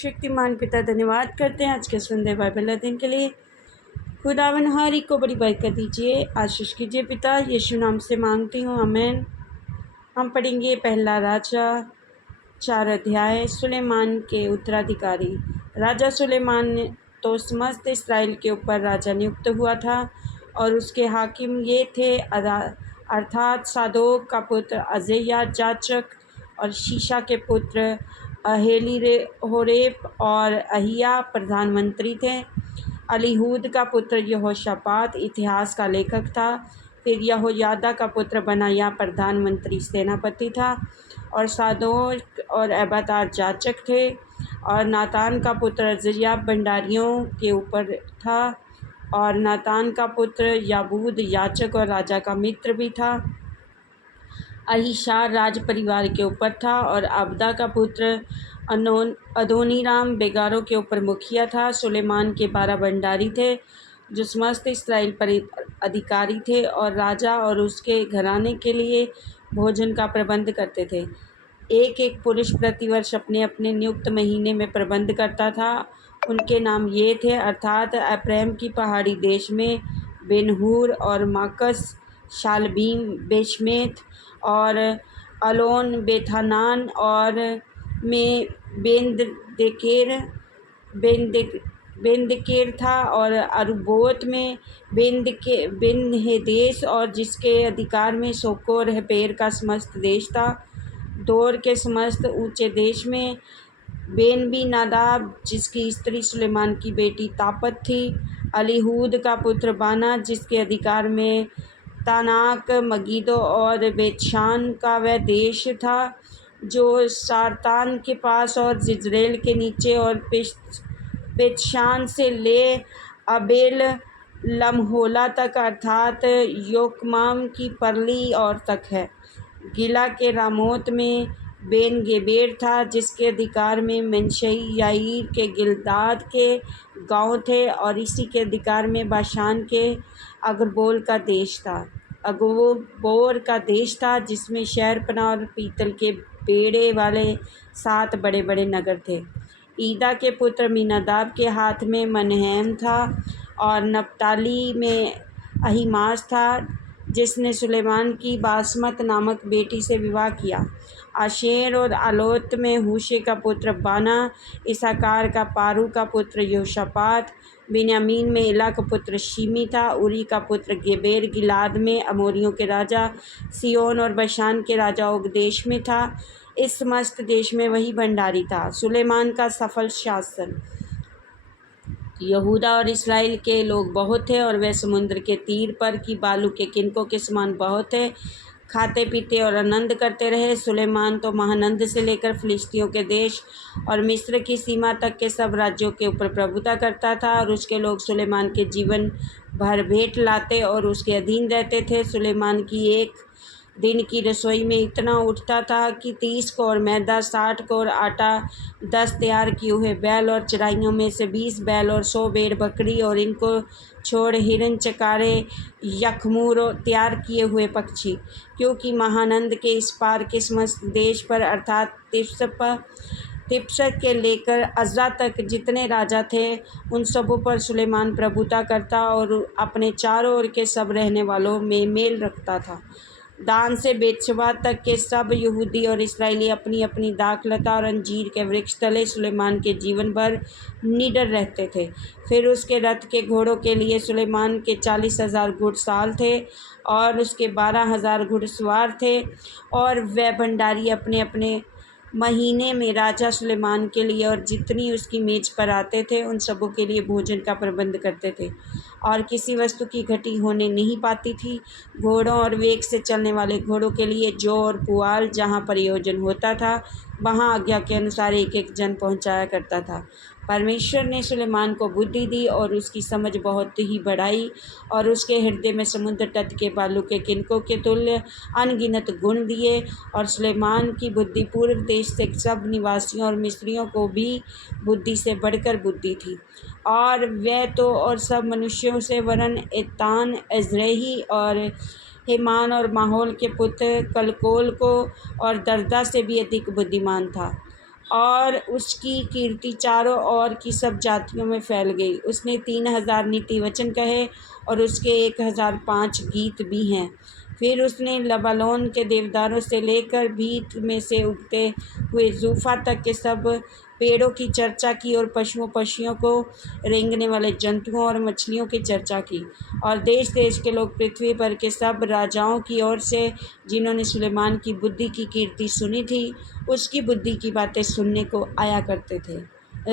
शक्तिमान पिता धन्यवाद करते हैं आज के सुंदर बाइबल अध्ययन के लिए। खुदावन हर एक को बड़ी बरकत दीजिए, आशीष कीजिए पिता, यीशु नाम से मांगती हूँ, आमीन। हम पढ़ेंगे पहला राजा 4 अध्याय। सुलेमान के उत्तराधिकारी। राजा सुलेमान तो समस्त इस्राएल के ऊपर राजा नियुक्त हुआ था और उसके हाकिम ये थे अर्थात सादोक का पुत्र अजैया याजक और शीशा के पुत्र अहेलीहोरेप और अहिया प्रधानमंत्री थे। अलीहूद का पुत्र यहोशापात इतिहास का लेखक था। फिर यहोयादा का पुत्र बनाया प्रधानमंत्री सेनापति था और सादोक और अब्यातार याजक थे और नातान का पुत्र अजर्याह भंडारियों के ऊपर था और नातान का पुत्र याबूद याजक और राजा का मित्र भी था। अहीशार राज परिवार के ऊपर था और अब्दा का पुत्र अदोनीराम बेगारों के ऊपर मुखिया था। सुलेमान के 12 भंडारी थे जो समस्त इस्राएल पर अधिकारी थे और राजा और उसके घराने के लिए भोजन का प्रबंध करते थे। एक एक पुरुष प्रतिवर्ष अपने अपने नियुक्त महीने में प्रबंध करता था। उनके नाम ये थे अर्थात एप्रैम की पहाड़ी देश में बेनहूर और माकस, शालबीम, बेशमेत और अलोन बेथानान और में बेंदकेर था और अरुबोत में बेनहेदेस और जिसके अधिकार में सोको और हेपेर का समस्त देश था। दौर के समस्त ऊंचे देश में बेनबी नादाब जिसकी स्त्री सुलेमान की बेटी तापत थी। अलीहूद का पुत्र बाना जिसके अधिकार में तानाक, मगिदो और बेतशान का वह देश था जो सारतान के पास और जिज्रेल के नीचे और बेतशान से ले अबेल लमहोला तक अर्थात योकमाम की परली और तक है। गिला के रामोत में बेन गेबेर था जिसके अधिकार में मनशई याईर के गिलदाद के गांव थे और इसी के अधिकार में बाशान के अगरबोल का देश था। अगोबोर का देश था जिसमें शहरपनाह और पीतल के बेड़े वाले 7 बड़े बड़े नगर थे। ईदा के पुत्र मीनादाब के हाथ में मनहेम था और नप्ताली में अहीमास था जिसने सुलेमान की बासमत नामक बेटी से विवाह किया। आशेर और आलोत में हूशे का पुत्र बाना, इसाकार का पारू का पुत्र योशापात, बिन्यामीन में इला का पुत्र शिमी था, उरी का पुत्र गेबेर गिलाद में अमोरियों के राजा सियोन और बशान के राजा ओग देश में था। इस समस्त देश में वही भंडारी था। सुलेमान का सफल शासन। यहूदा और इस्राएल के लोग बहुत थे और वे समुद्र के तीर पर की बालू के किनकों के समान बहुत थे, खाते पीते और आनंद करते रहे। सुलेमान तो महानंद से लेकर फिलिस्तियों के देश और मिस्र की सीमा तक के सब राज्यों के ऊपर प्रभुता करता था और उसके लोग सुलेमान के जीवन भर भेंट लाते और उसके अधीन रहते थे। सुलेमान की एक दिन की रसोई में इतना उठता था कि 30 कौर मैदा, 60 कौर आटा, 10 तैयार किए हुए बैल और चराइयों में से 20 बैल और 100 भेड़ बकरी और इनको छोड़ हिरन, चकारे, यखमूर तैयार किए हुए पक्षी, क्योंकि महानंद के इस पार के समस्त देश पर अर्थात तिप्सक के लेकर अज़रा तक जितने राजा थे उन सबों पर सुलेमान प्रभुता करता और अपने चारों ओर के सब रहने वालों में मेल रखता था। दान से बेतशबा तक के सब यहूदी और इस्राएली अपनी अपनी दाखलता और अंजीर के वृक्ष तले सुलेमान के जीवन भर निडर रहते थे। फिर उसके रथ के घोड़ों के लिए सुलेमान के 40,000 घुड़साल थे और उसके 12,000 घुड़सवार थे और वह भंडारी अपने अपने महीने में राजा सुलेमान के लिए और जितनी उसकी मेज पर आते थे उन सबों के लिए भोजन का प्रबंध करते थे और किसी वस्तु की घटी होने नहीं पाती थी। घोड़ों और वेग से चलने वाले घोड़ों के लिए जौ और पुआल जहाँ प्रयोजन होता था वहाँ आज्ञा के अनुसार एक एक जन पहुँचाया करता था। परमेश्वर ने सुलेमान को बुद्धि दी और उसकी समझ बहुत ही बढ़ाई और उसके हृदय में समुद्र तट के बालू के किनकों के तुल्य अनगिनत गुण दिए। और सुलेमान की बुद्धि पूर्व देश से सब निवासियों और मिस्रियों को भी बुद्धि से बढ़कर बुद्धि थी और वह तो और सब मनुष्यों से वरन एतान, एजरेही और हेमान और माहौल के पुत्र कलकोल को और दर्दा से भी अधिक बुद्धिमान था। और उसकी कीर्ति चारों ओर की सब जातियों में फैल गई। उसने 3000 नीति वचन कहे और उसके 1005 गीत भी हैं। फिर उसने लबानोन के देवदारों से लेकर भीत में से उगते हुए जूफा तक के सब पेड़ों की चर्चा की और पशुओं को रेंगने वाले जंतुओं और मछलियों की चर्चा की। और देश देश के लोग पृथ्वी पर के सब राजाओं की ओर से जिन्होंने सुलेमान की बुद्धि की कीर्ति सुनी थी, उसकी बुद्धि की बातें सुनने को आया करते थे।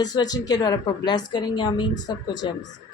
इस वचन के द्वारा पर ब्लेस करेंगे। आमीन। सबको जय मसीह।